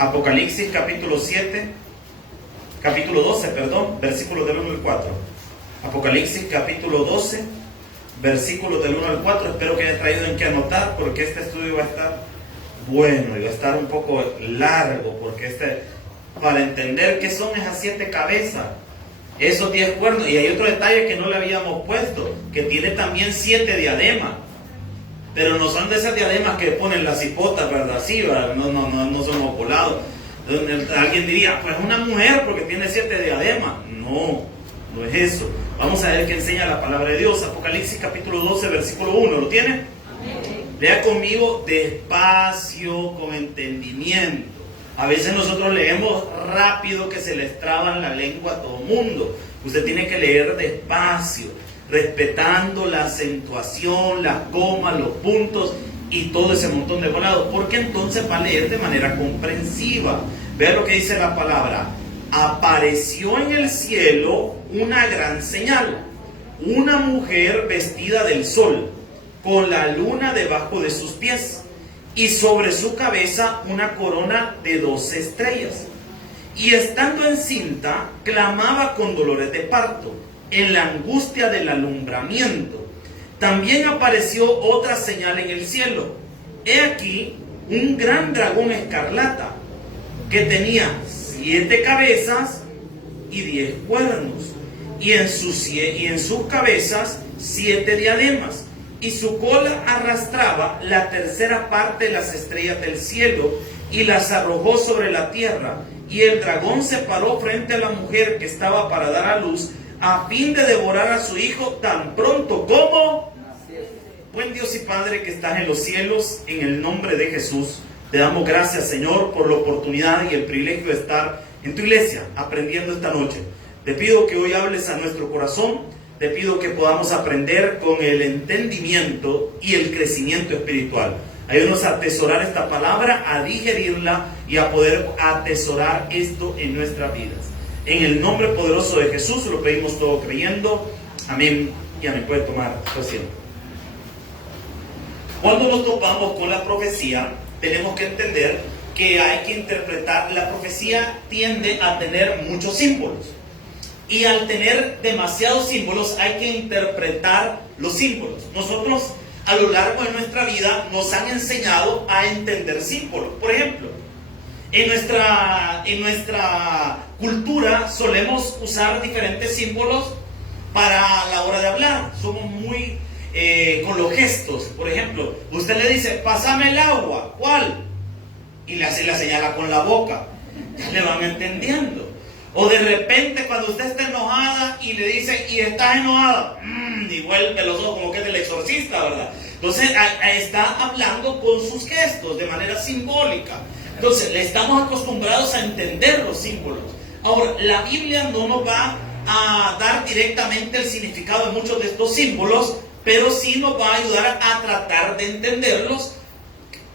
Apocalipsis capítulo 12, versículos del 1 al 4. Apocalipsis capítulo 12, versículos del 1 al 4. Espero que haya traído en qué anotar, porque este estudio va a estar bueno y va a estar un poco largo, porque para entender qué son esas 7 cabezas, esos 10 cuernos, y hay otro detalle que no le habíamos puesto, que tiene también 7 diademas, pero no son de esas diademas que ponen las hipotas, ¿verdad? Sí, ¿verdad? No son oculados. Alguien diría, pues una mujer porque tiene 7 diademas. No es eso. Vamos a ver qué enseña la palabra de Dios. Apocalipsis capítulo 12, versículo 1. ¿Lo tiene? Amén. Lea conmigo despacio, con entendimiento. A veces nosotros leemos rápido que se les traba la lengua a todo mundo. Usted tiene que leer despacio, respetando la acentuación, las comas, los puntos y todo ese montón de volados, porque entonces va a leer de manera comprensiva. Vea lo que dice la palabra. Apareció en el cielo una gran señal, una mujer vestida del sol, con la luna debajo de sus pies, y sobre su cabeza una corona de 12 estrellas. Y estando encinta, clamaba con dolores de parto, en la angustia del alumbramiento. También apareció otra señal en el cielo. He aquí un gran dragón escarlata, que tenía 7 cabezas y 10 cuernos, y en sus cabezas 7 diademas, y su cola arrastraba la tercera parte de las estrellas del cielo, y las arrojó sobre la tierra. Y el dragón se paró frente a la mujer que estaba para dar a luz, a fin de devorar a su hijo tan pronto como... Buen Dios y Padre que estás en los cielos, en el nombre de Jesús, te damos gracias, Señor, por la oportunidad y el privilegio de estar en tu iglesia aprendiendo esta noche. Te pido que hoy hables a nuestro corazón, te pido que podamos aprender con el entendimiento y el crecimiento espiritual. Ayúdanos a atesorar esta palabra, a digerirla y a poder atesorar esto en nuestras vidas. En el nombre poderoso de Jesús lo pedimos todo creyendo. Amén y amén. Puede tomar su asiento. Cuando nos topamos con la profecía, tenemos que entender que hay que interpretar. La profecía tiende a tener muchos símbolos. Y al tener demasiados símbolos, hay que interpretar los símbolos. Nosotros, a lo largo de nuestra vida, nos han enseñado a entender símbolos. Por ejemplo, en nuestra cultura solemos usar diferentes símbolos para la hora de hablar. Somos muy con los gestos. Por ejemplo, usted le dice, pásame el agua. ¿Cuál? Y le hace la señala con la boca. Ya le van entendiendo. O de repente cuando usted está enojada y le dice, y estás enojada, y vuelve los ojos como que es del exorcista, ¿verdad? Entonces está hablando con sus gestos de manera simbólica. Entonces le estamos acostumbrados a entender los símbolos. Ahora, la Biblia no nos va a dar directamente el significado de muchos de estos símbolos, pero sí nos va a ayudar a tratar de entenderlos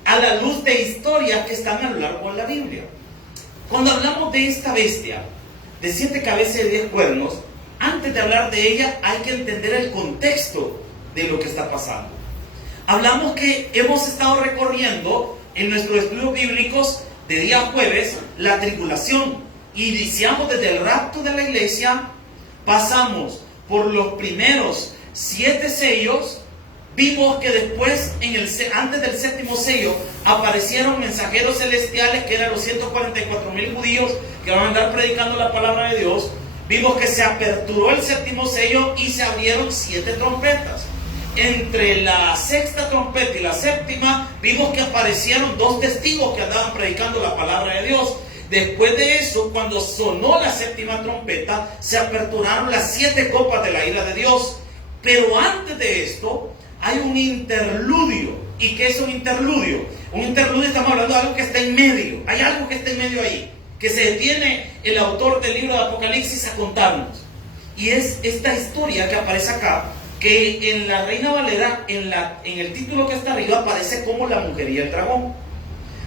a la luz de historias que están a lo largo de la Biblia. Cuando hablamos de esta bestia de 7 cabezas y 10 cuernos, antes de hablar de ella hay que entender el contexto de lo que está pasando. Hablamos que hemos estado recorriendo en nuestros estudios bíblicos de día jueves la tribulación. Iniciamos desde el rapto de la iglesia, pasamos por los primeros 7 sellos, vimos que después, antes del 7º sello, aparecieron mensajeros celestiales, que eran los 144,000 judíos que van a andar predicando la palabra de Dios. Vimos que se aperturó el 7º sello y se abrieron 7 trompetas. Entre la 6ª trompeta y la 7ª, vimos que aparecieron 2 testigos que andaban predicando la palabra de Dios. Después de eso, cuando sonó la 7ª trompeta, se aperturaron las 7 copas de la ira de Dios. Pero antes de esto, hay un interludio. ¿Y qué es un interludio? Un interludio, estamos hablando de algo que está en medio. Hay algo que está en medio ahí, que se detiene el autor del libro de Apocalipsis a contarnos. Y es esta historia que aparece acá, que en la Reina Valera, en el título que está arriba, aparece como la mujer y el dragón.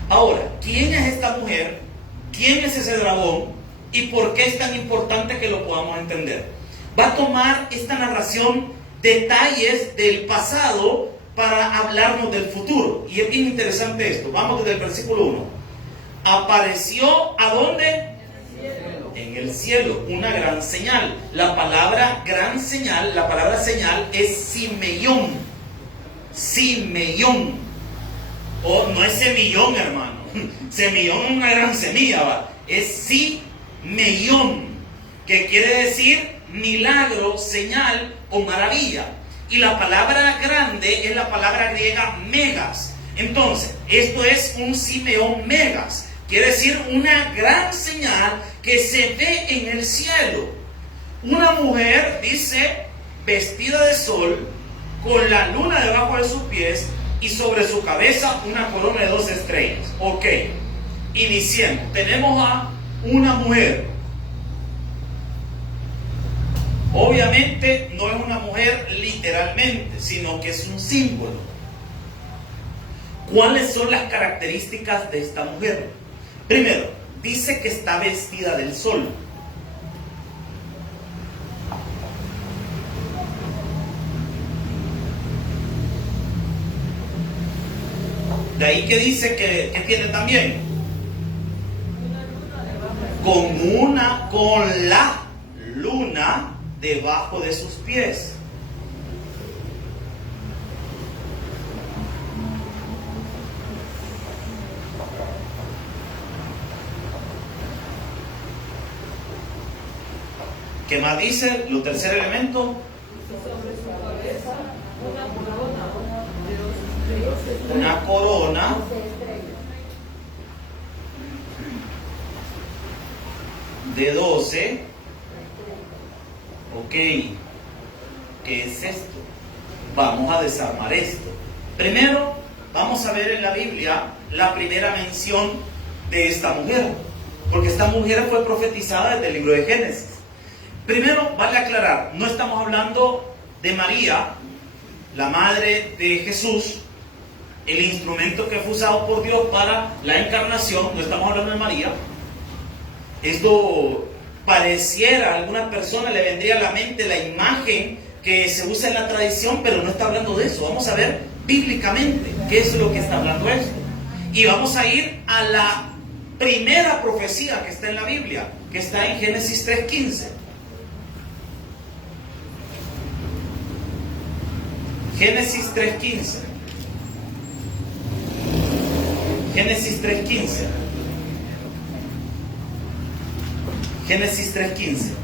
Ahora, ¿quién es esta mujer? ¿Quién es ese dragón? ¿Y por qué es tan importante que lo podamos entender? Va a tomar esta narración detalles del pasado para hablarnos del futuro. Y es bien interesante esto. Vamos desde el versículo 1. apareció ¿a dónde? En el cielo, una gran señal. La palabra gran señal, la palabra señal es simeión. Simeión. O no es semillón, hermano. Semillón es una gran semilla, ¿va? Es simeión, que quiere decir milagro, señal o maravilla. Y la palabra grande es la palabra griega megas. Entonces, esto es un simeón megas. Quiere decir una gran señal que se ve en el cielo. Una mujer, dice, vestida de sol, con la luna debajo de sus pies y sobre su cabeza una corona de 2 estrellas. Ok, iniciemos. Tenemos a una mujer. Obviamente no es una mujer literalmente, sino que es un símbolo. ¿Cuáles son las características de esta mujer? Primero, dice que está vestida del sol. De ahí que dice que tiene también con la luna debajo de sus pies. ¿Qué más dice? Lo tercer elemento. Una corona de 12. Ok, ¿qué es esto? Vamos a desarmar esto. Primero, vamos a ver en la Biblia la primera mención de esta mujer, porque esta mujer fue profetizada desde el libro de Génesis. Primero, vale aclarar, no estamos hablando de María, la madre de Jesús, el instrumento que fue usado por Dios para la encarnación. No estamos hablando de María. Esto pareciera, a alguna persona le vendría a la mente la imagen que se usa en la tradición, pero no está hablando de eso. Vamos a ver bíblicamente qué es lo que está hablando esto. Y vamos a ir a la primera profecía que está en la Biblia, que está en Génesis 3:15. Génesis 3:15. Génesis 3:15. Génesis 3:15.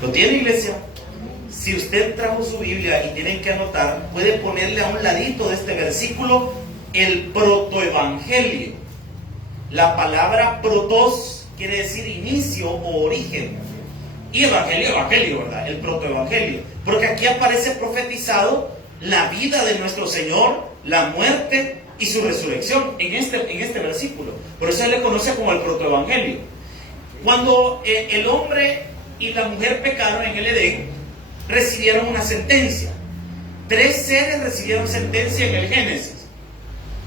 ¿Lo tiene, iglesia? Si usted trajo su Biblia y tienen que anotar, puede ponerle a un ladito de este versículo el protoevangelio. La palabra protos quiere decir inicio o origen. Y evangelio, ¿verdad? El protoevangelio. Porque aquí aparece profetizado la vida de nuestro Señor, la muerte y su resurrección en este versículo. Por eso se le conoce como el protoevangelio. Cuando el hombre y la mujer pecaron en el Edén, recibieron una sentencia. 3 seres recibieron sentencia en el Génesis: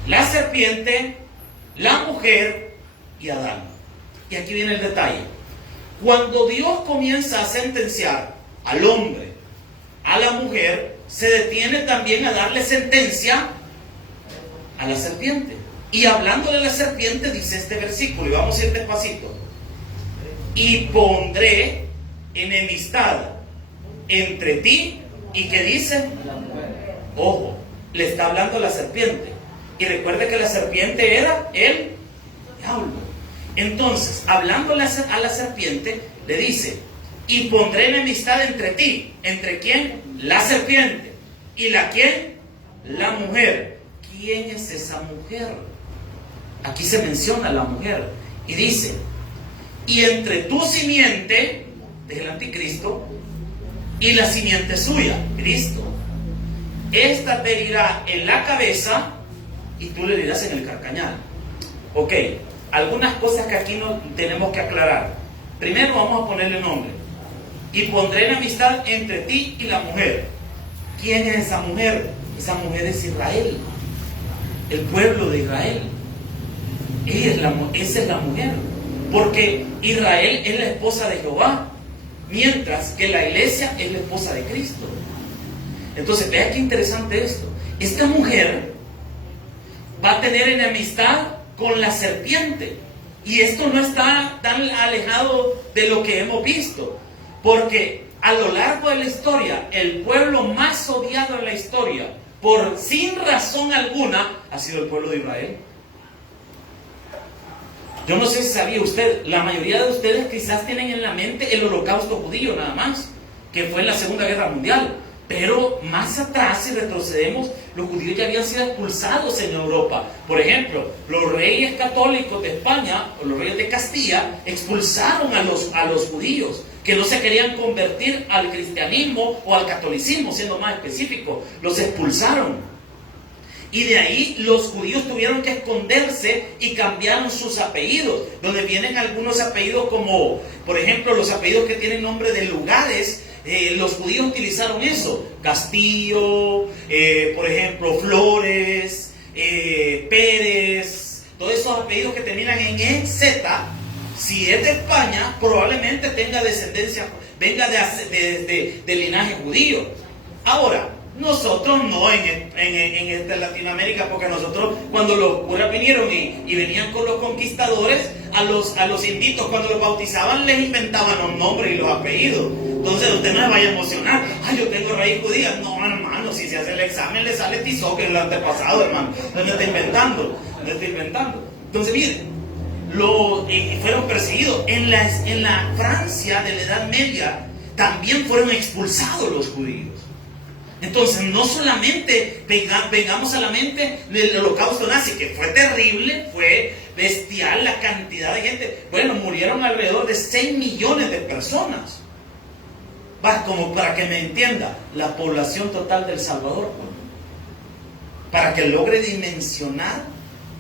la serpiente, la mujer y Adán. Y aquí viene el detalle. Cuando Dios comienza a sentenciar al hombre, a la mujer, se detiene también a darle sentencia a la serpiente. Y hablando de la serpiente, dice este versículo, y vamos a ir despacito: y pondré enemistad entre ti y, ¿qué dice? Ojo, le está hablando a la serpiente. Y recuerde que la serpiente era el diablo. Entonces, hablándole a la serpiente, le dice: y pondré enemistad entre ti. ¿Entre quién? La serpiente. ¿Y la quién? La mujer. ¿Quién es esa mujer? Aquí se menciona la mujer. Y dice: y entre tu simiente, del anticristo, y la simiente suya, Cristo, esta te herirá en la cabeza y tú le herirás en el carcañal. Ok, algunas cosas que aquí no tenemos que aclarar. Primero vamos a ponerle nombre. Y pondré enemistad entre ti y la mujer. ¿Quién es esa mujer? Esa mujer es Israel, el pueblo de Israel. Esa es la mujer, porque Israel es la esposa de Jehová, mientras que la iglesia es la esposa de Cristo. Entonces, vea qué interesante esto. Esta mujer va a tener enemistad con la serpiente. Y esto no está tan alejado de lo que hemos visto, porque a lo largo de la historia, el pueblo más odiado en la historia, sin razón alguna, ha sido el pueblo de Israel. Yo no sé si sabía usted, la mayoría de ustedes quizás tienen en la mente el holocausto judío nada más, que fue en la Segunda Guerra Mundial. Pero más atrás, si retrocedemos, los judíos ya habían sido expulsados en Europa. Por ejemplo, los reyes católicos de España, o los reyes de Castilla, expulsaron a los judíos que no se querían convertir al cristianismo o al catolicismo, siendo más específico. Los expulsaron. Y de ahí los judíos tuvieron que esconderse y cambiaron sus apellidos, donde vienen algunos apellidos como, por ejemplo, los apellidos que tienen nombre de lugares. Los judíos utilizaron eso: Castillo, por ejemplo, Flores, Pérez, todos esos apellidos que terminan en EZ. Si es de España, probablemente tenga descendencia, venga de linaje judío. Ahora, nosotros no en Latinoamérica, porque nosotros, cuando los curas vinieron y venían con los conquistadores, a los inditos, cuando los bautizaban, les inventaban los nombres y los apellidos. Entonces usted no se vaya a emocionar: ay, yo tengo raíz judía. No, hermano, si se hace el examen le sale Tizoc, el antepasado, hermano. No está inventando. Entonces, miren, fueron perseguidos. En la Francia de la Edad Media también fueron expulsados los judíos. Entonces, no solamente vengamos a la mente del holocausto nazi, que fue terrible, fue bestial la cantidad de gente. Bueno, murieron alrededor de 6 millones de personas. Como para que me entienda, la población total del Salvador, para que logre dimensionar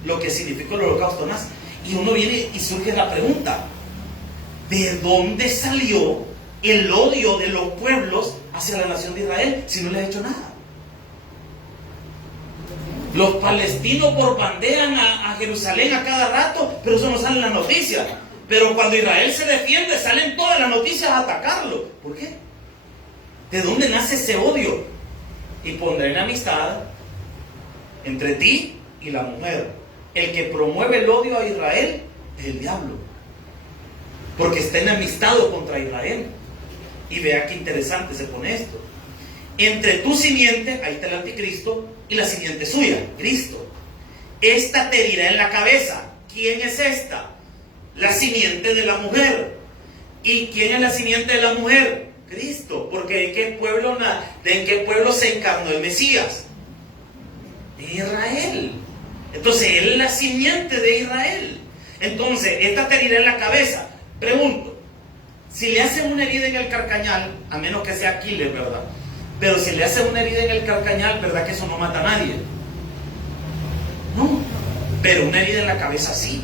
lo que significó el holocausto nazi. Y uno viene y surge la pregunta: ¿de dónde salió el odio de los pueblos hacia la nación de Israel si no les ha hecho nada? Los palestinos bombardean a Jerusalén a cada rato, pero eso no sale en las noticias. Pero cuando Israel se defiende, salen todas las noticias a atacarlo. ¿Por qué? ¿De dónde nace ese odio? Y pondré enemistad entre ti y la mujer. El que promueve el odio a Israel es el diablo, porque está enemistado contra Israel. Y vea qué interesante se pone esto: entre tu simiente, ahí está el anticristo, y la simiente suya, Cristo. Esta te herirá en la cabeza. ¿Quién es esta? La simiente de la mujer. ¿Y quién es la simiente de la mujer? Cristo. Porque ¿en qué pueblo se encarnó el Mesías? De Israel. Entonces él es la simiente de Israel. Entonces esta te herirá en la cabeza. Pregunto: si le hacen una herida en el carcañal, a menos que sea Aquiles, ¿verdad? Pero si le hacen una herida en el carcañal, ¿verdad que eso no mata a nadie? No. Pero una herida en la cabeza sí.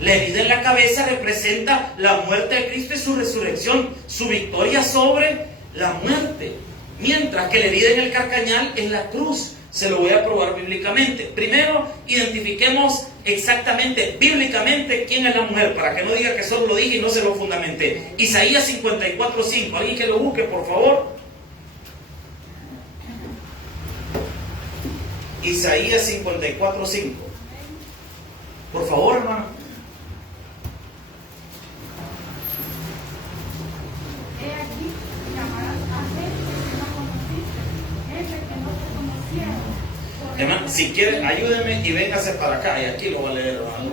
La herida en la cabeza representa la muerte de Cristo y su resurrección, su victoria sobre la muerte. Mientras que la herida en el carcañal es la cruz. Se lo voy a probar bíblicamente. Primero, identifiquemos exactamente, bíblicamente, quién es la mujer, para que no diga que solo lo dije y no se lo fundamenté. Isaías 54:5. Alguien que lo busque, por favor. Isaías 54:5. Por favor, hermano. He aquí, llamarás a gente que no conociste, gente que no te conocieron. Hermano, si quiere, ayúdeme y véngase para acá. Y aquí lo voy a leer, hermano.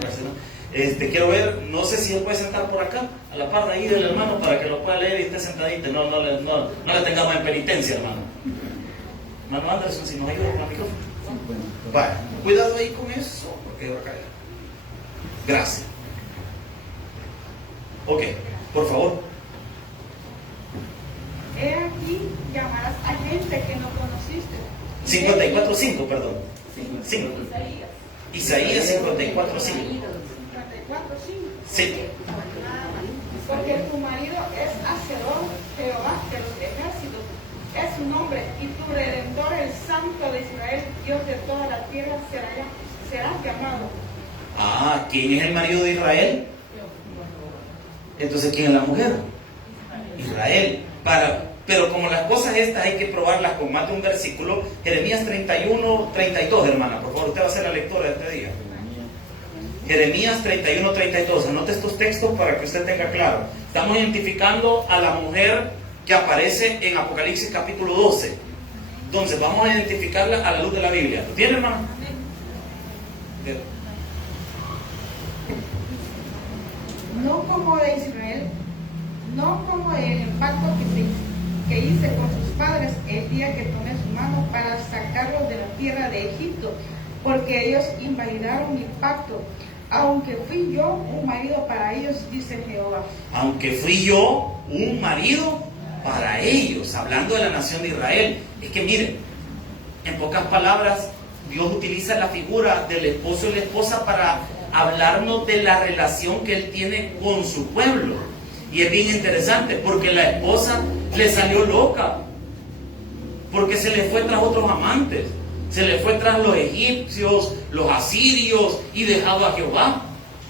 Quiero ver, no sé si se puede sentar por acá, a la par de ahí del hermano, para que lo pueda leer y esté sentadito. No le tengamos en penitencia, hermano. Hermano Anderson, si nos ayuda con el micrófono. Vale, cuidado ahí con eso, porque va a caer. Gracias. Ok, por favor. He aquí, llamarás a gente que no conociste. 54:5, perdón. 5. Isaías 54:5. 54:5. Sí. Porque tu marido es Hacedor, Jehová de los ejércitos, es su nombre, y tu Redentor, el Santo de Israel, Dios de toda la tierra, será llamado. ¿Quién es el marido de Israel? Entonces, ¿quién es la mujer? Israel. Pero como las cosas estas hay que probarlas con más de un versículo, Jeremías 31, 32, hermana, por favor, usted va a ser la lectora de este día. Jeremías 31, 32, anote estos textos para que usted tenga claro. Estamos identificando a la mujer que aparece en Apocalipsis capítulo 12. Entonces vamos a identificarla a la luz de la Biblia. ¿Lo tiene, hermano? No como de Israel, no como el pacto que hice con sus padres el día que tomé su mano para sacarlos de la tierra de Egipto, porque ellos invalidaron mi pacto, aunque fui yo un marido para ellos, dice Jehová. Aunque fui yo un marido para ellos, hablando de la nación de Israel. Es que miren, en pocas palabras, Dios utiliza la figura del esposo y la esposa para hablarnos de la relación que Él tiene con su pueblo. Y es bien interesante porque la esposa le salió loca, porque se le fue tras otros amantes, se le fue tras los egipcios, los asirios, y dejado a Jehová.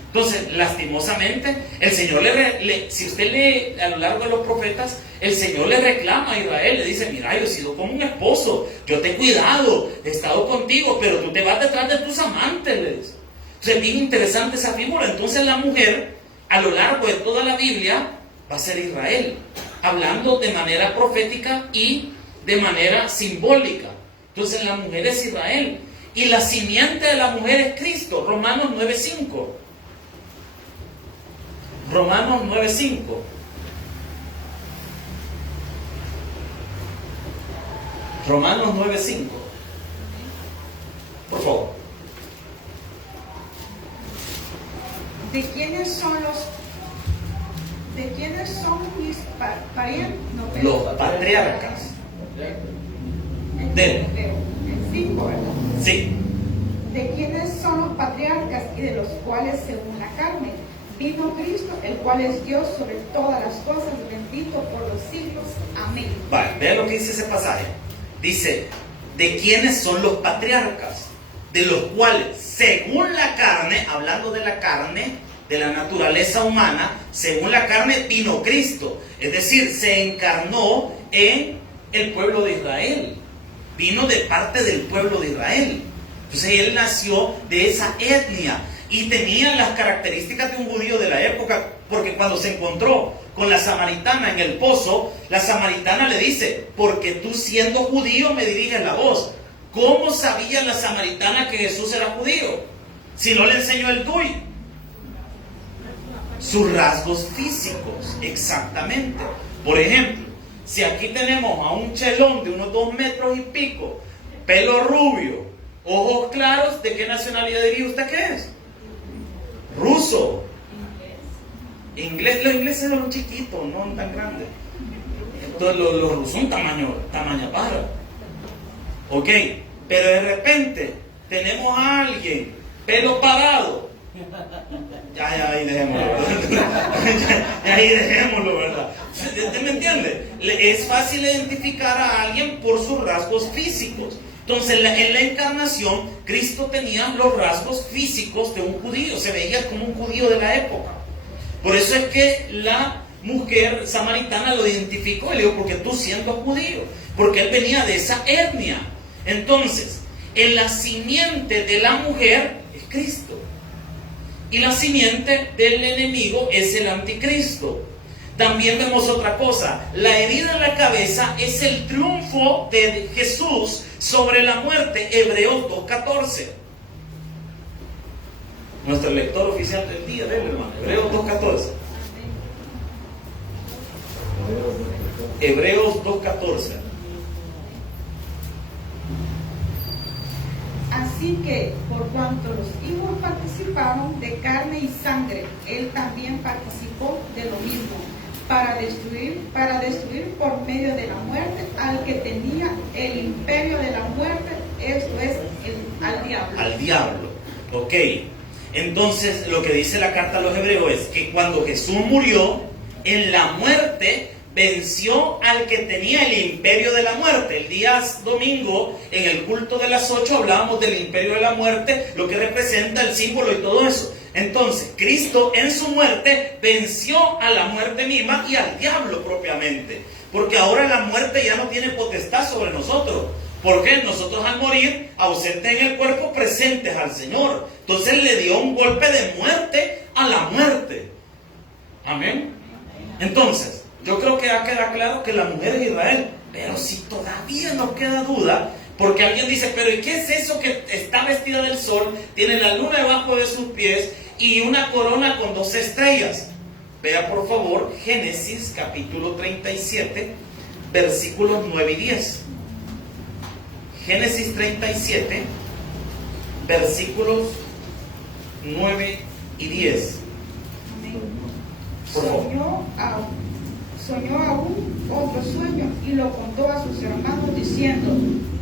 Entonces, lastimosamente, el Señor si usted lee a lo largo de los profetas, el Señor le reclama a Israel, le dice: mira, yo he sido como un esposo, yo te he cuidado, he estado contigo, pero tú te vas detrás de tus amantes, le dice. Entonces, es bien interesante esa figura. Entonces, la mujer, a lo largo de toda la Biblia, va a ser Israel, hablando de manera profética y de manera simbólica. Entonces, la mujer es Israel, y la simiente de la mujer es Cristo. Romanos 9:5. Romanos 9:5. Romanos 9:5. Por favor. ¿De quiénes son mis parientes? Los patriarcas. El 5, ¿verdad? Sí. ¿De quiénes son los patriarcas y de los cuales según la carne vino Cristo, el cual es Dios sobre todas las cosas, bendito por los siglos? Amén. Vale, vean lo que dice ese pasaje. Dice: ¿de quiénes son los patriarcas? De los cuales, según la carne, hablando de la carne, de la naturaleza humana, según la carne vino Cristo. Es decir, se encarnó en el pueblo de Israel. Vino de parte del pueblo de Israel. Entonces él nació de esa etnia y tenía las características de un judío de la época, porque cuando se encontró con la samaritana en el pozo, la samaritana le dice: porque tú siendo judío me diriges la voz. ¿Cómo sabía la samaritana que Jesús era judío? Si no le enseñó el Duy. Sus rasgos físicos, exactamente. Por ejemplo, si aquí tenemos a un chelón de unos 2 metros y pico, pelo rubio, ojos claros, ¿de qué nacionalidad diría usted que es? Ruso. Inglés. Los ingleses son chiquitos, no tan grandes. Entonces los rusos son tamaño para. Ok, pero de repente tenemos a alguien, pelo parado. Ya, ahí dejémoslo, ahí dejémoslo, ¿verdad? ¿Usted me entiende? Es fácil identificar a alguien por sus rasgos físicos. Entonces, en la encarnación, Cristo tenía los rasgos físicos de un judío, se veía como un judío de la época. Por eso es que la mujer samaritana lo identificó y le dijo: porque tú siendo judío, porque él venía de esa etnia. Entonces, en la simiente de la mujer es Cristo. Y la simiente del enemigo es el anticristo. También vemos otra cosa: la herida en la cabeza es el triunfo de Jesús sobre la muerte. Hebreos 2:14. Nuestro lector oficial del día, hermano. Hebreos 2:14. Hebreos 2:14. Así que, por cuanto los hijos participaron de carne y sangre, él también participó de lo mismo, para destruir por medio de la muerte al que tenía el imperio de la muerte, esto es, al diablo. Al diablo, ok. Entonces, lo que dice la carta a los hebreos es que cuando Jesús murió, en la muerte venció al que tenía el imperio de la muerte. El día domingo, en el culto de las 8, hablábamos del imperio de la muerte, lo que representa el símbolo y todo eso. Entonces, Cristo en su muerte venció a la muerte misma y al diablo propiamente. Porque ahora la muerte ya no tiene potestad sobre nosotros. Porque nosotros al morir, ausentes en el cuerpo, presentes al Señor. Entonces le dio un golpe de muerte a la muerte. Amén. Entonces, yo creo que ya queda claro que la mujer es Israel. Pero si todavía nos queda duda, porque alguien dice, pero ¿y qué es eso que está vestida del sol? Tiene la luna debajo de sus pies y una corona con 12 estrellas. Vea por favor Génesis capítulo 37, versículos 9 y 10. Génesis 37, versículos 9 y 10. Por favor. Soñó aún otro sueño y lo contó a sus hermanos diciendo,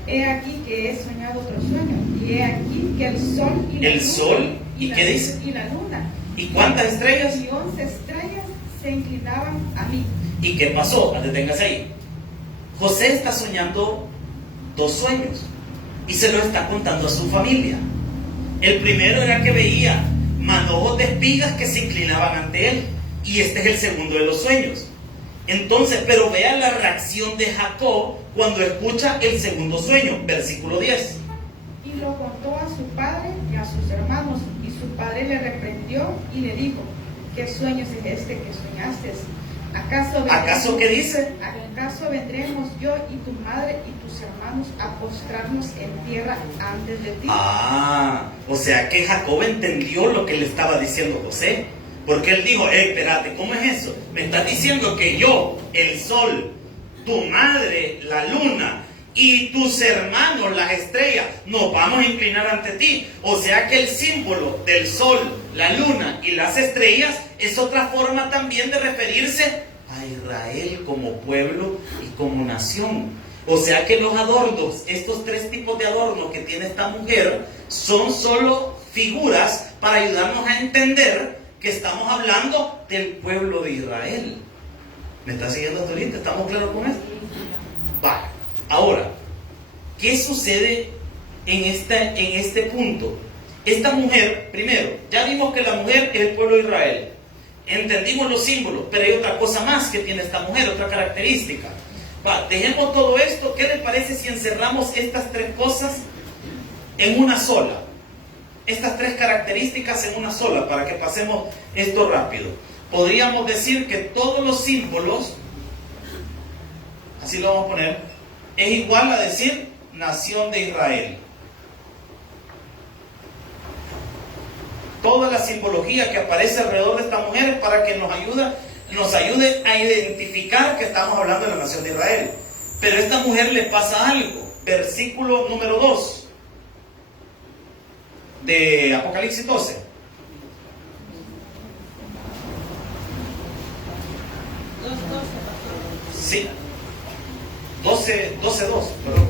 he aquí que he soñado otro sueño, y he aquí que el sol y la luna, ¿y qué dice? Y la luna. ¿Y cuántas estrellas? Y 11 estrellas se inclinaban a mí. ¿Y qué pasó? Deténgase ahí. José está soñando 2 sueños y se lo está contando a su familia. El primero era que veía manojos de espigas que se inclinaban ante él, y este es el segundo de los sueños. Entonces, pero vea la reacción de Jacob cuando escucha el segundo sueño, versículo 10. Y lo contó a su padre y a sus hermanos, y su padre le reprendió y le dijo, ¿qué sueño es este que soñaste? ¿Acaso qué dice? ¿Acaso vendremos yo y tu madre y tus hermanos a postrarnos en tierra antes de ti? O sea que Jacob entendió lo que le estaba diciendo José. Porque él dijo, espérate, ¿cómo es eso? Me estás diciendo que yo, el sol, tu madre, la luna, y tus hermanos, las estrellas, nos vamos a inclinar ante ti. O sea que el símbolo del sol, la luna y las estrellas es otra forma también de referirse a Israel como pueblo y como nación. O sea que los adornos, estos 3 tipos de adornos que tiene esta mujer, son solo figuras para ayudarnos a entender que estamos hablando del pueblo de Israel. ¿Me está siguiendo hasta ahorita? ¿Estamos claros con esto? Vale. Ahora, ¿qué sucede en este punto? Esta mujer, primero, ya vimos que la mujer es el pueblo de Israel. Entendimos los símbolos, pero hay otra cosa más que tiene esta mujer, otra característica. Dejemos todo esto. ¿Qué les parece si encerramos estas 3 cosas en una sola? Estas 3 características en una sola, para que pasemos esto rápido. Podríamos decir que todos los símbolos, así lo vamos a poner, es igual a decir nación de Israel. Toda la simbología que aparece alrededor de esta mujer es para que nos ayude a identificar que estamos hablando de la nación de Israel. Pero a esta mujer le pasa algo. Versículo número 2 de Apocalipsis 12. Sí. 12:2, perdón.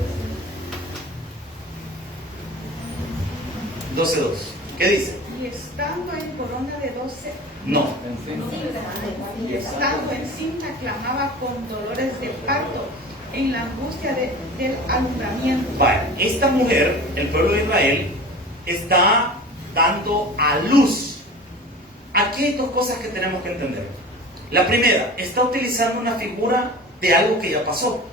12:2. ¿Qué dice? Y estando en corona de 12. No. Y estando encinta clamaba con dolores de parto en la angustia del alumbramiento. Vale, esta mujer, el pueblo de Israel, está dando a luz. Aquí hay 2 cosas que tenemos que entender. La primera, está utilizando una figura de algo que ya pasó,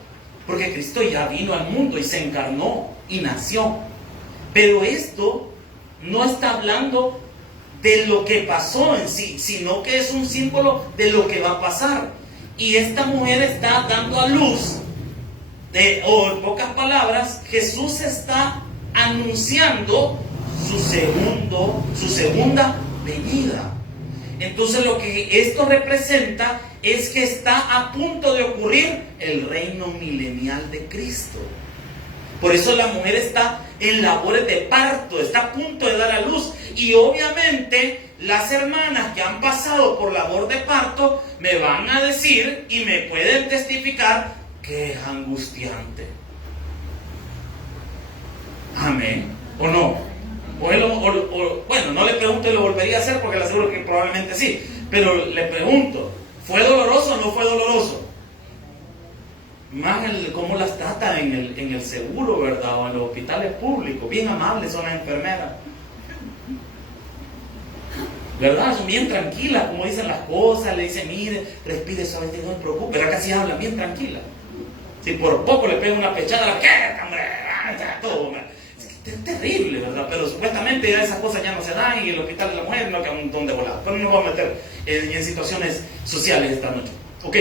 porque Cristo ya vino al mundo y se encarnó y nació. Pero esto no está hablando de lo que pasó en sí, sino que es un símbolo de lo que va a pasar. Y esta mujer está dando a luz, o en pocas palabras, Jesús está anunciando su segunda venida. Entonces lo que esto representa es que está a punto de ocurrir el reino milenial de Cristo. Por eso la mujer está en labores de parto, está a punto de dar a luz. Y obviamente las hermanas que han pasado por labor de parto me van a decir y me pueden testificar que es angustiante. Amén. ¿O no? Bueno, no le pregunto y lo volvería a hacer porque le aseguro que probablemente sí. Pero le pregunto, ¿fue doloroso o no fue doloroso? Más cómo las tratan en el seguro, ¿verdad? O en los hospitales públicos. Bien amables son las enfermeras. ¿verdad? Son bien tranquilas, como dicen las cosas, le dicen, mire, respire suavemente, no se preocupe, ¿verdad? Casi hablan bien tranquila. Si por poco le pega una pechada, ¿qué, hombre? Todo, es terrible, ¿verdad? Pero supuestamente ya esas cosas ya no se dan y el hospital de la mujer no queda un montón de volados. Pero no nos vamos a meter en situaciones sociales esta noche. Ok.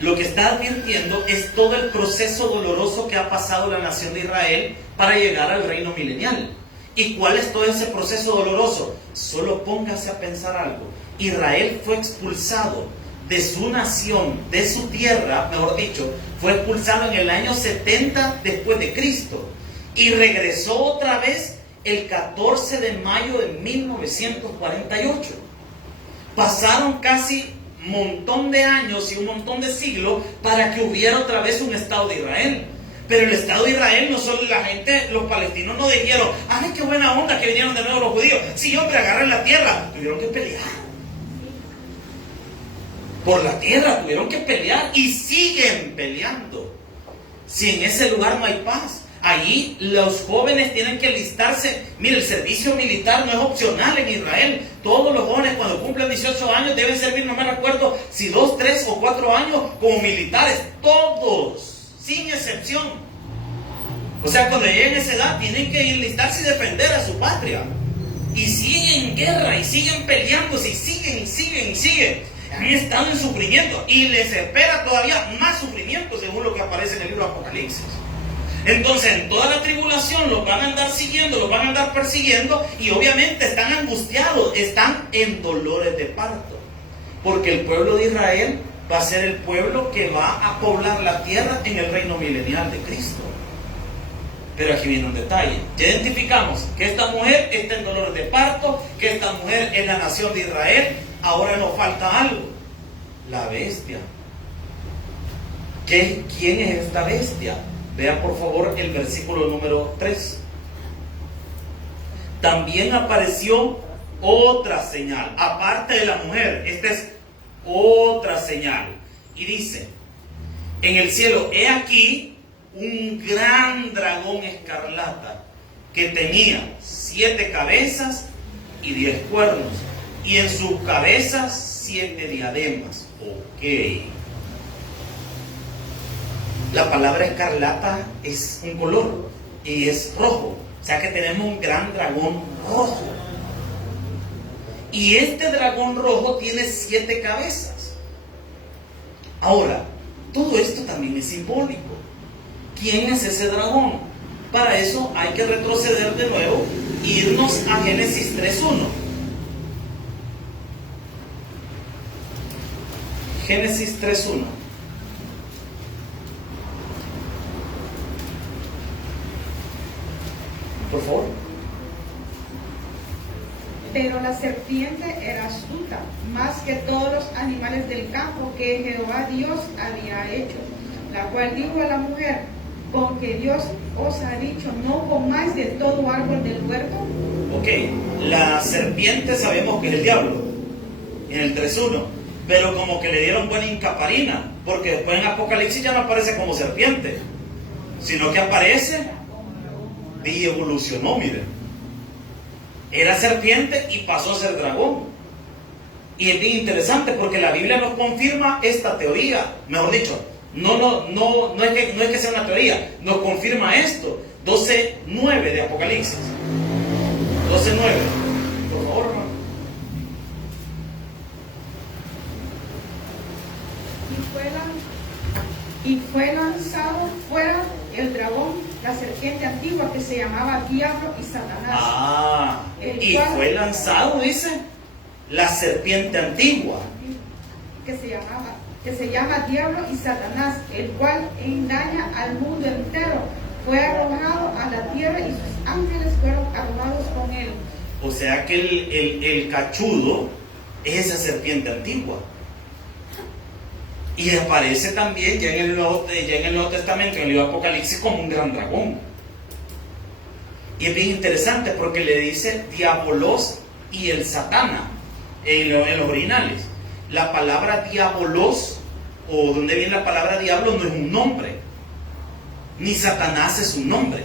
Lo que está advirtiendo es todo el proceso doloroso que ha pasado la nación de Israel para llegar al reino milenial. ¿Y cuál es todo ese proceso doloroso? Solo póngase a pensar algo. Israel fue expulsado de su nación, de su tierra, mejor dicho, fue expulsado en el año 70 después de Cristo y regresó otra vez el 14 de mayo de 1948. Pasaron casi un montón de años y un montón de siglos para que hubiera otra vez un Estado de Israel. Pero el Estado de Israel, no solo la gente, los palestinos no dijeron, ¡ay, qué buena onda que vinieron de nuevo los judíos! Sí, hombre, agarren la tierra. Tuvieron que pelear. Por la tierra tuvieron que pelear y siguen peleando. Si en ese lugar no hay paz, allí los jóvenes tienen que alistarse. Mire, el servicio militar no es opcional en Israel. Todos los jóvenes cuando cumplen 18 años deben servir, no me recuerdo si 2, 3 o 4 años como militares. Todos, sin excepción. O sea, cuando lleguen a esa edad tienen que enlistarse y defender a su patria. Y siguen en guerra y siguen peleándose y siguen. Han estado en sufrimiento y les espera todavía más sufrimiento según lo que aparece en el libro de Apocalipsis. Entonces en toda la tribulación los van a andar siguiendo, los van a andar persiguiendo y obviamente están angustiados, están en dolores de parto. Porque el pueblo de Israel va a ser el pueblo que va a poblar la tierra en el reino milenial de Cristo. Pero aquí viene un detalle. Ya identificamos que esta mujer está en dolores de parto, que esta mujer es la nación de Israel. Ahora nos falta algo. La bestia. ¿Quién es esta bestia? Vea por favor el versículo número 3. También apareció otra señal, aparte de la mujer. Esta es otra señal. Y dice, en el cielo, he aquí un gran dragón escarlata que tenía 7 cabezas y 10 cuernos, y en sus cabezas 7 diademas. Ok. La palabra escarlata es un color y es rojo. O sea que tenemos un gran dragón rojo. Y este dragón rojo tiene 7 cabezas. Ahora, todo esto también es simbólico. ¿Quién es ese dragón? Para eso hay que retroceder de nuevo e irnos a Génesis 3.1. Génesis 3.1. Por favor. Pero la serpiente era astuta, más que todos los animales del campo que Jehová Dios había hecho, la cual dijo a la mujer, con que Dios os ha dicho, no comáis de todo árbol del huerto. Ok, la serpiente sabemos que es el diablo, en el 3.1, pero como que le dieron buena incaparina, porque después en Apocalipsis ya no aparece como serpiente, sino que aparece y evolucionó, miren. Era serpiente y pasó a ser dragón. Y es bien interesante porque la Biblia nos confirma esta teoría. Mejor dicho, no es que sea una teoría, nos confirma esto. 12.9 de Apocalipsis. 12.9. Por favor, hermano. Y fue lanzado fuera el dragón, la serpiente antigua que se llamaba Diablo y Satanás. Fue lanzado, dice, la serpiente antigua. Que se llama Diablo y Satanás, el cual engaña al mundo entero. Fue arrojado a la tierra y sus ángeles fueron arrojados con él. O sea que el cachudo es esa serpiente antigua. Y aparece también ya en el Nuevo Testamento, en el libro de Apocalipsis, como un gran dragón. Y es bien interesante porque le dice diabolos y el satana en los originales. La palabra diabolos, o donde viene la palabra diablo, no es un nombre, ni Satanás es un nombre.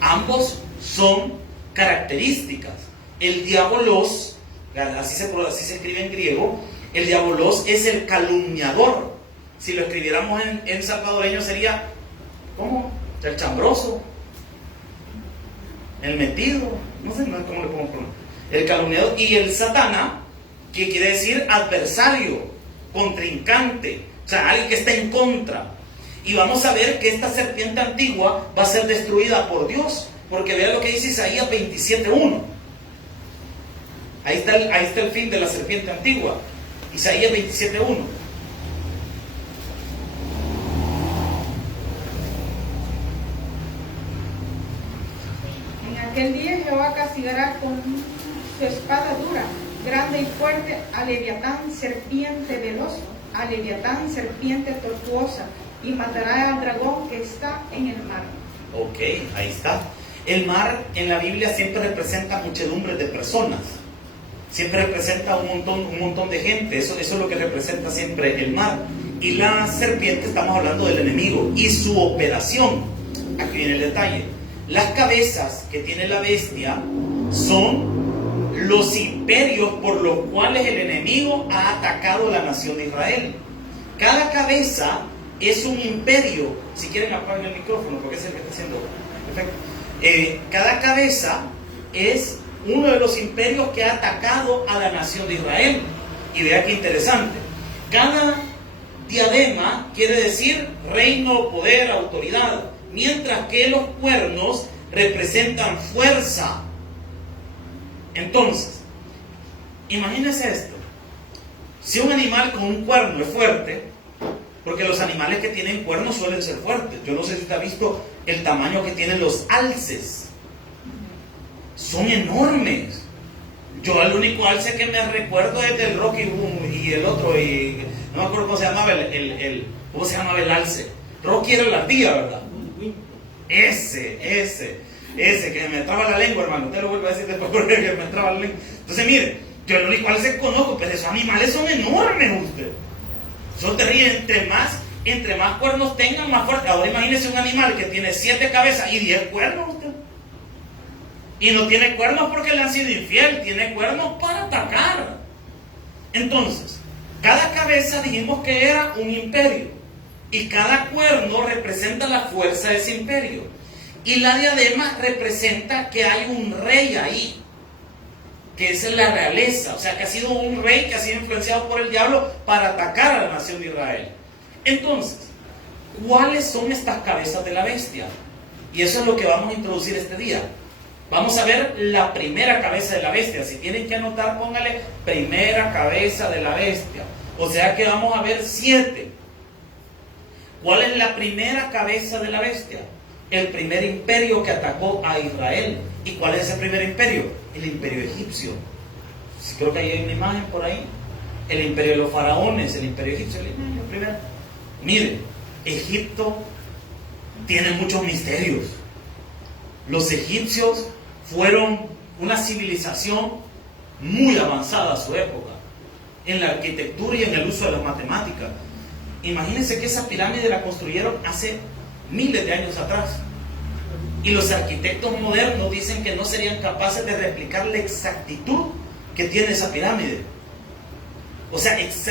Ambos son características. El diabolos, así se escribe en griego, el diabolos es el calumniador. Si lo escribiéramos en salvadoreño sería, ¿cómo? El chambroso, el metido, no sé cómo le podemos poner. El calumniador. Y el satana, que quiere decir adversario, contrincante, o sea, alguien que está en contra. Y vamos a ver que esta serpiente antigua va a ser destruida por Dios, porque vean lo que dice Isaías 27:1. Ahí está el fin de la serpiente antigua. Isaías 27:1. En aquel día Jehová castigará con su espada dura, grande y fuerte, a Leviatán, serpiente veloz, a Leviatán, serpiente tortuosa, y matará al dragón que está en el mar. Ok, ahí está. El mar en la Biblia siempre representa muchedumbres de personas. Siempre representa un montón de gente. Eso es lo que representa siempre el mar. Y la serpiente, estamos hablando del enemigo y su operación. Aquí viene el detalle. Las cabezas que tiene la bestia son los imperios por los cuales el enemigo ha atacado la nación de Israel. Cada cabeza es un imperio. Si quieren apaguen el micrófono porque es el que está haciendo. Perfecto. Cada cabeza es uno de los imperios que ha atacado a la nación de Israel. Y vea qué interesante. Cada diadema quiere decir reino, poder, autoridad, mientras que los cuernos representan fuerza. Entonces, imagínense esto. Si un animal con un cuerno es fuerte, porque los animales que tienen cuernos suelen ser fuertes. Yo no sé si usted ha visto el tamaño que tienen los alces. Son enormes. Yo el único alce que me recuerdo es del Rocky Boom y el otro, y no me acuerdo cómo se llamaba ¿cómo se llamaba el alce? Rocky era la ardilla, ¿verdad? Ese que me traba la lengua, hermano. Usted lo vuelve a decir después porque me traba la lengua. Entonces, mire, yo el único alce que conozco, pero esos animales son enormes, usted. Son terribles. Entre más cuernos tengan, más fuerte. Ahora imagínese un animal que tiene 7 cabezas y 10 cuernos, usted. Y no tiene cuernos porque le han sido infiel, tiene cuernos para atacar. Entonces, cada cabeza dijimos que era un imperio. Y cada cuerno representa la fuerza de ese imperio. Y la diadema representa que hay un rey ahí, que es la realeza. O sea, que ha sido un rey que ha sido influenciado por el diablo para atacar a la nación de Israel. Entonces, ¿cuáles son estas cabezas de la bestia? Y eso es lo que vamos a introducir este día. Vamos a ver la primera cabeza de la bestia. Si tienen que anotar, póngale primera cabeza de la bestia. O sea que vamos a ver 7. ¿Cuál es la primera cabeza de la bestia? El primer imperio que atacó a Israel. ¿Y cuál es ese primer imperio? El imperio egipcio. Creo que hay una imagen por ahí. El imperio de los faraones, el imperio egipcio. El primero. Mire, Egipto tiene muchos misterios. Los egipcios fueron una civilización muy avanzada a su época, en la arquitectura y en el uso de las matemáticas. Imagínense que esa pirámide la construyeron hace miles de años atrás. Y los arquitectos modernos dicen que no serían capaces de replicar la exactitud que tiene esa pirámide. O sea, es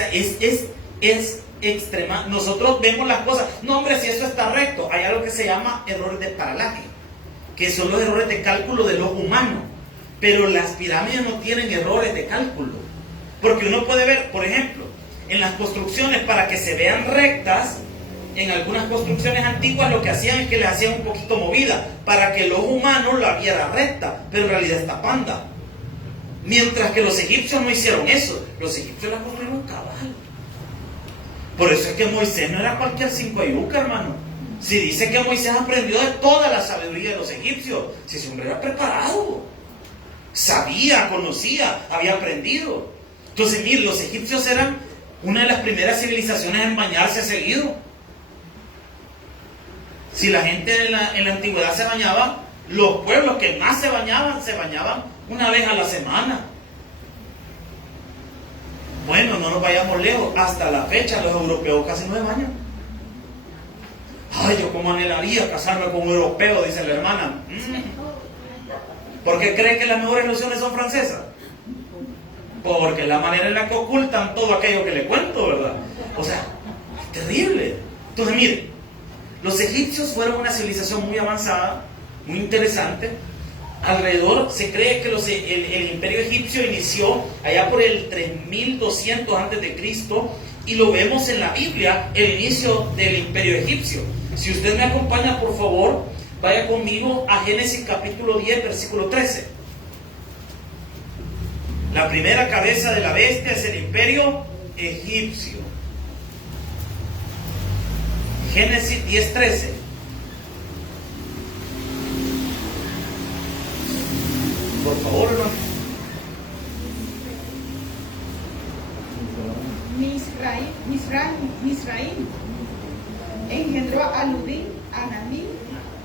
extrema. Nosotros vemos las cosas. No, hombre, si eso está recto. Hay algo que se llama errores de paralaje, que son los errores de cálculo del ojo humano. Pero las pirámides no tienen errores de cálculo. Porque uno puede ver, por ejemplo, en las construcciones, para que se vean rectas, en algunas construcciones antiguas lo que hacían es que le hacían un poquito movida, para que el ojo humano la viera recta, pero en realidad está panda. Mientras que los egipcios no hicieron eso. Los egipcios la construyeron cabal. Por eso es que Moisés no era cualquier cinco yuca, hermano. Si dice que Moisés aprendió de toda la sabiduría de los egipcios, si ese hombre era preparado, sabía, conocía, había aprendido. Entonces, mire, los egipcios eran una de las primeras civilizaciones en bañarse seguido. Si la gente en la antigüedad se bañaba, los pueblos que más se bañaban una vez a la semana. Bueno, no nos vayamos lejos. Hasta la fecha los europeos casi no se bañan. Ay, yo como anhelaría casarme con un europeo, dice la hermana. ¿Por qué cree que las mejores lociones son francesas? Porque es la manera en la que ocultan todo aquello que le cuento, ¿verdad? O sea, es terrible. Entonces, miren, los egipcios fueron una civilización muy avanzada, muy interesante. Alrededor, se cree que el imperio egipcio inició allá por el 3200 antes de Cristo, y lo vemos en la Biblia, el inicio del imperio egipcio. Si usted me acompaña, por favor, vaya conmigo a Génesis capítulo 10, versículo 13. La primera cabeza de la bestia es el imperio egipcio. Génesis 10, 13. Por favor, hermano. Misraim engendró a Ludín, a Nanín,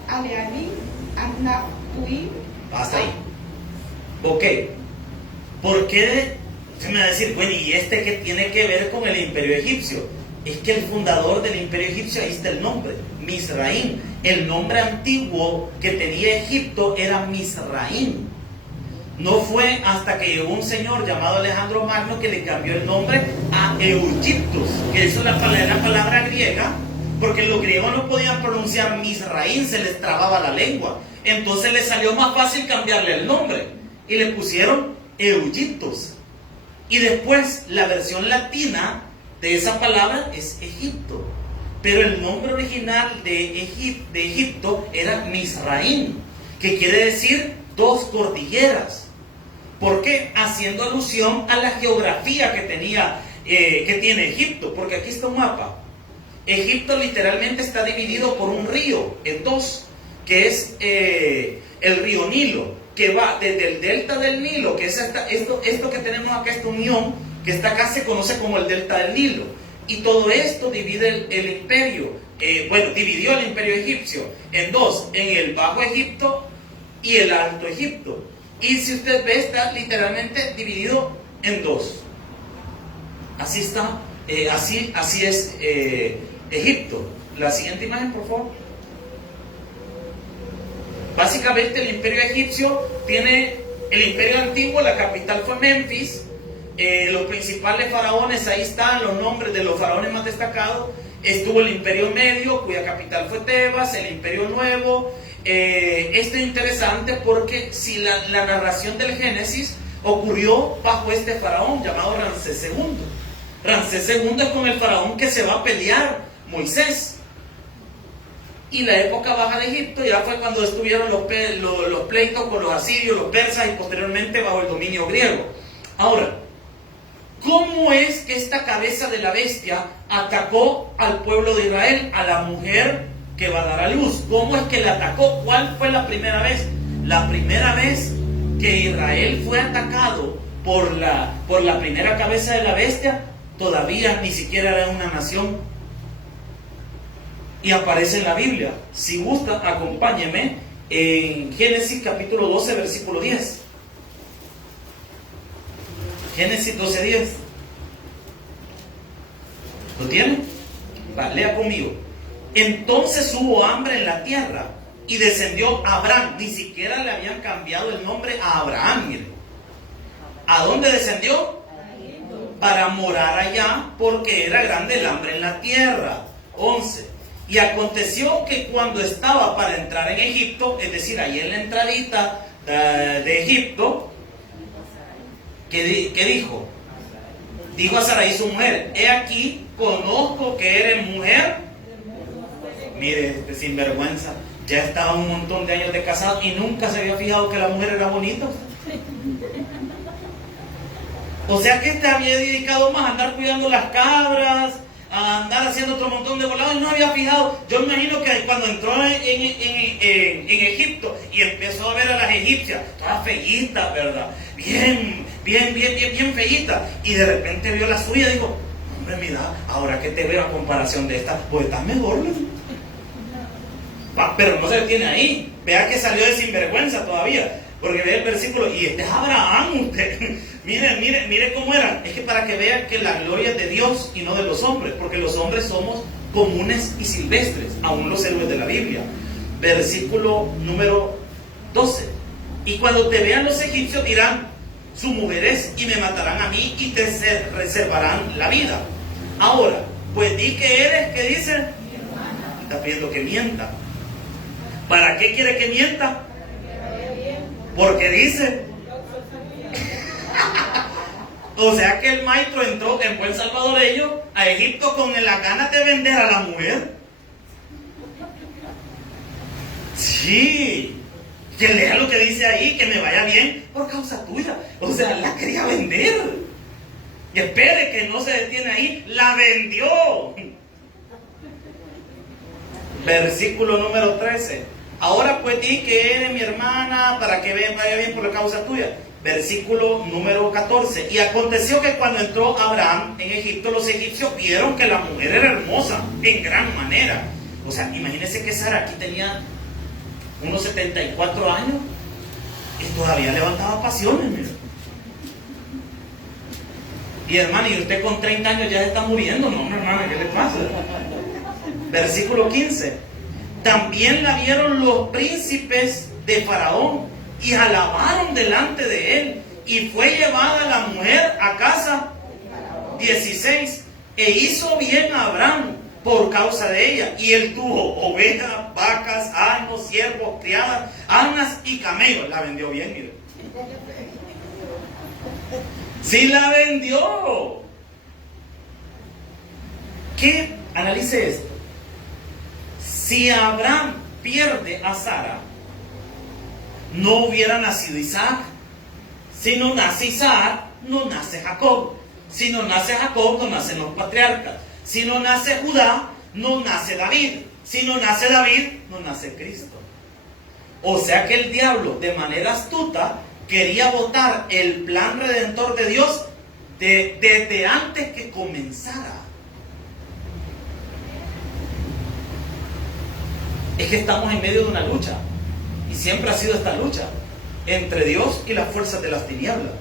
a Leanín, a Naftuín. Hasta ahí. Ok. ¿Por qué? Usted me va a decir, bueno, ¿y este qué tiene que ver con el imperio egipcio? Es que el fundador del imperio egipcio, ahí está el nombre, Misraim. El nombre antiguo que tenía Egipto era Misraim. No fue hasta que llegó un señor llamado Alejandro Magno que le cambió el nombre a Eugiptus, que eso es la palabra griega, porque los griegos no podían pronunciar Misraim, se les trababa la lengua. Entonces les salió más fácil cambiarle el nombre y le pusieron Eugiptus. Y después la versión latina de esa palabra es Egipto, pero el nombre original de Egipto era Misraim, que quiere decir dos cordilleras. ¿Por qué? Haciendo alusión a la geografía que tiene Egipto, porque aquí está un mapa. Egipto literalmente está dividido por un río en dos, que es el río Nilo, que va desde el delta del Nilo, que es esto que tenemos acá, esta unión, que está acá se conoce como el delta del Nilo. Y todo esto divide el imperio, dividió el imperio egipcio en dos, en el Bajo Egipto y el Alto Egipto. Y si usted ve, está literalmente dividido en dos. Así está, así es Egipto. La siguiente imagen, por favor. Básicamente el imperio egipcio tiene el imperio antiguo, la capital fue Memphis. Los principales faraones, ahí están los nombres de los faraones más destacados. Estuvo el imperio medio, cuya capital fue Tebas, el imperio nuevo. Esto es interesante porque si la narración del Génesis ocurrió bajo este faraón llamado Ramsés II. Ramsés II es con el faraón que se va a pelear Moisés. Y la época baja de Egipto ya fue cuando estuvieron los pleitos con los asirios, los persas y posteriormente bajo el dominio griego. Ahora, ¿cómo es que esta cabeza de la bestia atacó al pueblo de Israel, a la mujer que va a dar a luz? ¿Cómo es que la atacó? ¿Cuál fue la primera vez? La primera vez que Israel fue atacado por la primera cabeza de la bestia, todavía ni siquiera era una nación. Y aparece en la Biblia. Si gusta, acompáñeme en Génesis capítulo 12, versículo 10. Génesis 12, 10. ¿Lo tienen? Lea conmigo. Entonces hubo hambre en la tierra y descendió Abraham. Ni siquiera le habían cambiado el nombre a Abraham. Mire. ¿A dónde descendió? Para morar allá, porque era grande el hambre en la tierra. 11. Y aconteció que cuando estaba para entrar en Egipto, es decir, ahí en la entradita de Egipto, ¿qué dijo? Dijo a Sarai su mujer: he aquí, conozco que eres mujer. Mire, este sinvergüenza, ya estaba un montón de años de casado y nunca se había fijado que la mujer era bonita. O sea que había dedicado más a andar cuidando las cabras, a andar haciendo otro montón de volados, y no había fijado. Yo me imagino que cuando entró en Egipto y empezó a ver a las egipcias, todas feitas, ¿verdad? Bien feitas, y de repente vio la suya y dijo: hombre, mira, ahora que te veo a comparación de esta, pues estás mejor, ¿no? Pero no se detiene ahí. Vea que salió de sinvergüenza todavía, porque ve el versículo, y este es Abraham, usted. Mire cómo eran. Es que para que vean que la gloria es de Dios y no de los hombres, porque los hombres somos comunes y silvestres, aún los héroes de la Biblia. Versículo número 12. Y cuando te vean los egipcios dirán, su mujer es, y me matarán a mí y te reservarán la vida. Ahora, pues di que eres, ¿qué dice? Está pidiendo que mienta. ¿Para qué quiere que mienta? Porque dice. O sea que el maestro entró en buen salvadoreño a Egipto con las ganas de vender a la mujer. Sí. Que lea lo que dice ahí, que me vaya bien por causa tuya. O sea, la quería vender. Y espere que no se detiene ahí. La vendió. Versículo número 13. Ahora pues di que eres mi hermana para que vaya bien por la causa tuya. Versículo número 14. Y aconteció que cuando entró Abraham en Egipto, los egipcios vieron que la mujer era hermosa en gran manera. O sea, imagínense que Sara aquí tenía unos 74 años y todavía levantaba pasiones, mira. Y hermano, y usted con 30 años ya se está muriendo. No, hermano, ¿qué le pasa? Versículo 15. También la vieron los príncipes de Faraón y alabaron delante de él, y fue llevada la mujer a casa. 16. E hizo bien a Abraham por causa de ella, y él tuvo ovejas, vacas, asnos, siervos, criadas, asnas y camellos. La vendió bien, mire. Sí, la vendió. ¿Qué? Analice esto. Si Abraham pierde a Sara, no hubiera nacido Isaac. Si no nace Isaac, no nace Jacob. Si no nace Jacob, no nacen los patriarcas. Si no nace Judá, no nace David. Si no nace David, no nace Cristo. O sea que el diablo, de manera astuta, quería botar el plan redentor de Dios desde antes que comenzara. Es que estamos en medio de una lucha. Y siempre ha sido esta lucha entre Dios y las fuerzas de las tinieblas.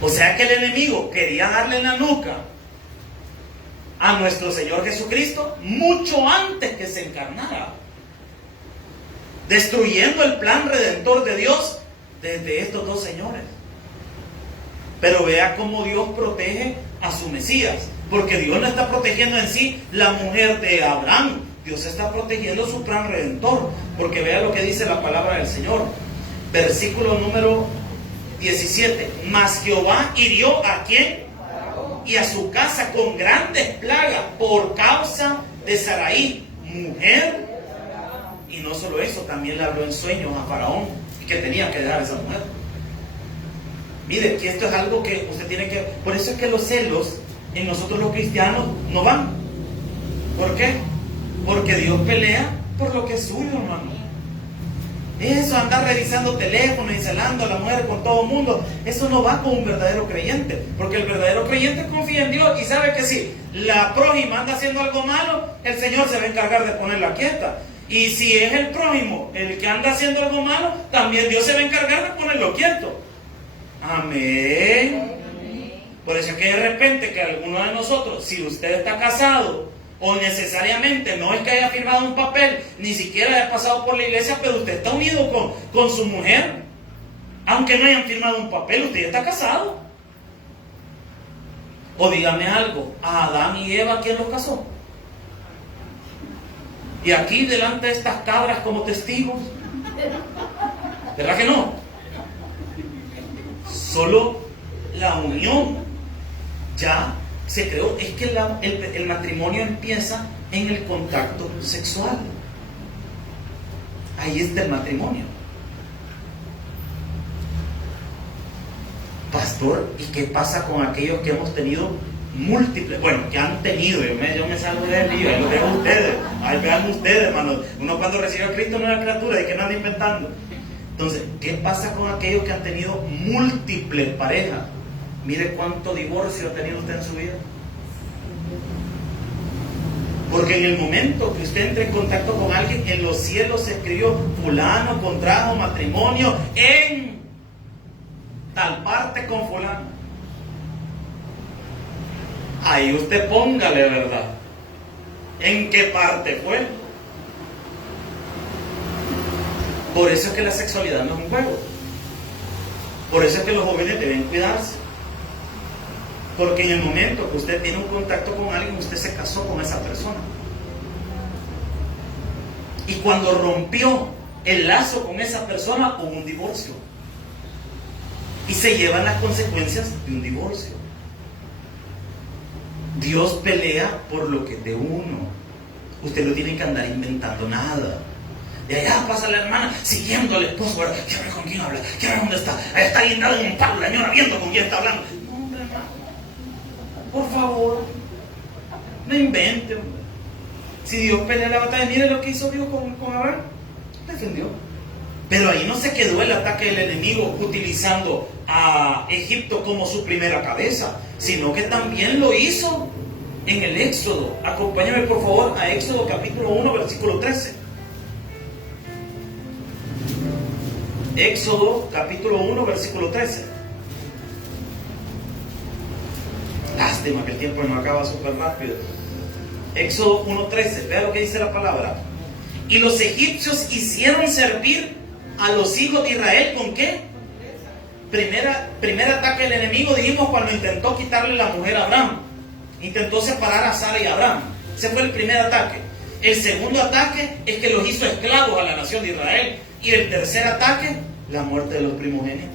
O sea que el enemigo quería darle en la nuca a nuestro Señor Jesucristo mucho antes que se encarnara, destruyendo el plan redentor de Dios desde estos dos señores. Pero vea cómo Dios protege a su Mesías, porque Dios no está protegiendo en sí la mujer de Abraham. Dios está protegiendo su plan redentor, porque vea lo que dice la palabra del Señor. Versículo número 17. Mas Jehová hirió ¿a quién? Y a su casa con grandes plagas por causa de Sarai, mujer. Y no solo eso, también le habló en sueños a Faraón que tenía que dejar a esa mujer. Mire, que esto es algo que usted tiene que... Por eso es que los celos en nosotros los cristianos no van. ¿Por qué? Porque Dios pelea por lo que es suyo, hermano. Eso, andar revisando teléfonos y celando a la mujer con todo el mundo, eso no va con un verdadero creyente. Porque el verdadero creyente confía en Dios y sabe que si la prójima anda haciendo algo malo, el Señor se va a encargar de ponerla quieta. Y si es el prójimo el que anda haciendo algo malo, también Dios se va a encargar de ponerlo quieto. Amén. Por eso es que de repente que alguno de nosotros, si usted está casado, o necesariamente no es que haya firmado un papel, ni siquiera haya pasado por la iglesia, pero usted está unido con su mujer, aunque no hayan firmado un papel, usted ya está casado. O dígame algo, a Adán y Eva, ¿quién los casó? Y aquí delante de estas cabras como testigos, ¿verdad que no? Solo la unión ya se creó. Es que el matrimonio empieza en el contacto sexual. Ahí está el matrimonio. Pastor, ¿y qué pasa con aquellos que hemos tenido múltiples? Bueno, que han tenido, yo me salgo del lío, ahí lo dejo a ustedes. Ahí vean ustedes, hermano. Uno cuando recibe a Cristo no es una criatura, ¿y qué no anda inventando? Entonces, ¿qué pasa con aquellos que han tenido múltiples parejas? Mire cuánto divorcio ha tenido usted en su vida. Porque en el momento que usted entre en contacto con alguien, en los cielos se escribió: fulano contrajo matrimonio en tal parte con fulano. Ahí usted póngale, ¿verdad? ¿En qué parte fue? Por eso es que la sexualidad no es un juego. Por eso es que los jóvenes deben cuidarse. Porque en el momento que usted tiene un contacto con alguien, usted se casó con esa persona. Y cuando rompió el lazo con esa persona, hubo un divorcio. Y se llevan las consecuencias de un divorcio. Dios pelea por lo que es de uno. Usted no tiene que andar inventando nada. Y allá pasa la hermana siguiendo al esposo, ¿verdad? ¿Quiere ver con quién habla? ¿Quiere ver dónde está? Ahí está guindado en un palo, la señora viendo con quién está hablando. No, hombre, hermano. Por favor, no invente, hombre. Si Dios pelea la batalla, mire lo que hizo Dios con Abraham. Defendió. Pero ahí no se quedó el ataque del enemigo utilizando a Egipto como su primera cabeza, sino que también lo hizo en el Éxodo. Acompáñame por favor a Éxodo capítulo 1, versículo 13. Éxodo capítulo 1, versículo 13. Lástima que el tiempo nos acaba súper rápido. Éxodo 1:13, vea lo que dice la palabra. Y los egipcios hicieron servir a los hijos de Israel, ¿con qué? Primer ataque del enemigo, dijimos, cuando intentó quitarle la mujer a Abraham. Intentó separar a Sara y a Abraham. Ese fue el primer ataque. El segundo ataque es que los hizo esclavos a la nación de Israel. Y el tercer ataque, la muerte de los primogénitos.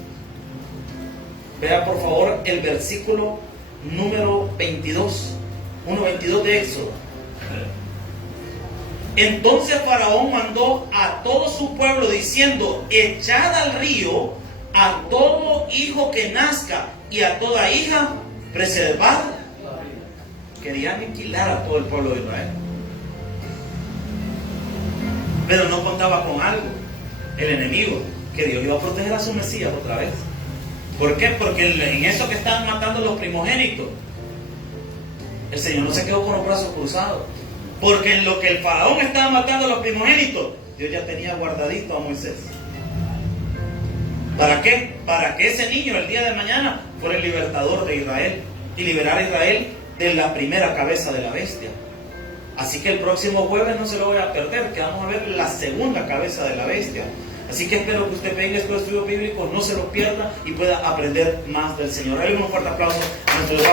Vea por favor el versículo número 22, 1:22 de Éxodo. Entonces Faraón mandó a todo su pueblo diciendo: echad al río a todo hijo que nazca y a toda hija preservad. Querían aniquilar a todo el pueblo de Israel. Pero no contaba con algo, el enemigo, que Dios iba a proteger a su Mesías otra vez. ¿Por qué? Porque en eso que estaban matando los primogénitos, el Señor no se quedó con los brazos cruzados. Porque en lo que el faraón estaba matando a los primogénitos, Dios ya tenía guardadito a Moisés. ¿Para qué? Para que ese niño el día de mañana fuera el libertador de Israel y liberar a Israel de la primera cabeza de la bestia. Así que el próximo jueves no se lo voy a perder, que vamos a ver la segunda cabeza de la bestia. Así que espero que usted venga a estos estudios bíblicos, no se los pierda y pueda aprender más del Señor. Dale un fuerte aplauso a nuestro Dios.